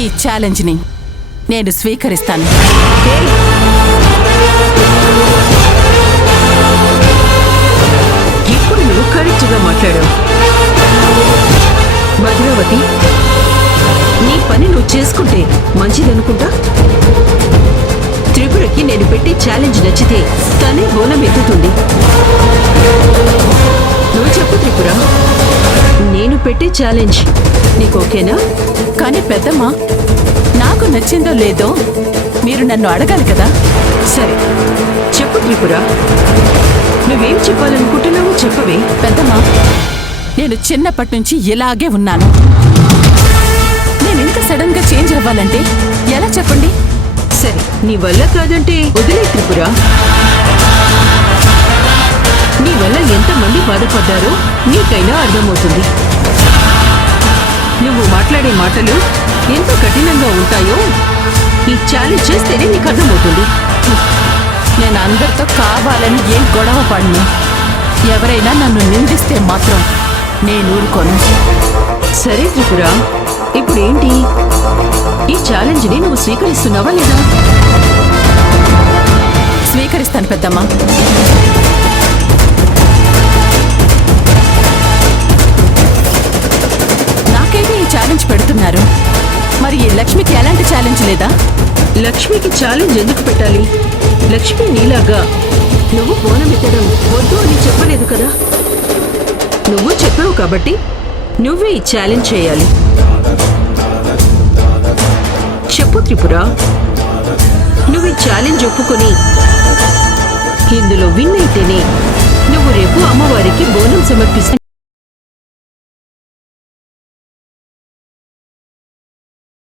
ఈ ఛాలెంజ్ని నేను స్వీకరిస్తాను. ఇప్పుడు నువ్వు కరెక్ట్గా మాట్లాడావు. భద్రావతి, నీ పని నువ్వు చేసుకుంటే మంచిదనుకుంటా. త్రిపురకి నేను పెట్టే ఛాలెంజ్ నచ్చితే తనే బోనం ఎత్తుతుంది. నువ్వు చెప్పు త్రిపుర, నేను పెట్టే ఛాలెంజ్ నీకు ఓకేనా? కానీ పెద్దమ్మ, నాకు నచ్చిందో లేదో మీరు నన్ను అడగాలి కదా. సరే చెప్పు త్రిపుర, నువ్వేం చెప్పాలనుకుంటున్నావో చెప్పవే. పెద్దమ్మ, నేను చిన్నప్పటి నుంచి ఇలాగే ఉన్నాను. నేను ఇంత సడన్ గా చేంజ్ అవ్వాలంటే ఎలా చెప్పండి? సరే, నీ వల్ల కాదంటే వదిలే త్రిపుర. నీ వల్ల ఎంతమంది బాధపడ్డారో నీకైనా అర్థమవుతుంది. నువ్వు మాట్లాడే మాటలు ఎంత కఠినంగా ఉంటాయో ఈ ఛాలెంజ్ చేస్తేనే నీకు అర్థమవుతుంది. నేను అందరితో కావాలని ఏం గొడవ పడను. ఎవరైనా నన్ను నిందిస్తే మాత్రం నేను ఊరుకోను. సరే త్రిపుర, ఇప్పుడు ఏంటి? ఈ ఛాలెంజ్ని నువ్వు స్వీకరిస్తున్నావా లేదా? స్వీకరిస్తాను పెద్దమ్మ. నాకైతే ఈ ఛాలెంజ్ పెడుతున్నారు, మరి ఈ లక్ష్మికి ఎలాంటి ఛాలెంజ్ లేదా? లక్ష్మికి ఛాలెంజ్ ఎందుకు పెట్టాలి? లక్ష్మి నీలాగా నువ్వు బోనం ఎత్తడం వద్దు అని చెప్పలేదు కదా. నువ్వు చెప్పావు కాబట్టి నువ్వే ఈ ఛాలెంజ్ చేయాలి. చెప్పు త్రిపుర, నువ్వు ఈ ఛాలెంజ్ ఒప్పుకొని ఇందులో విన్ అయితేనే నువ్వు రేపు అమ్మవారికి బోనం సమర్పిస్తావు.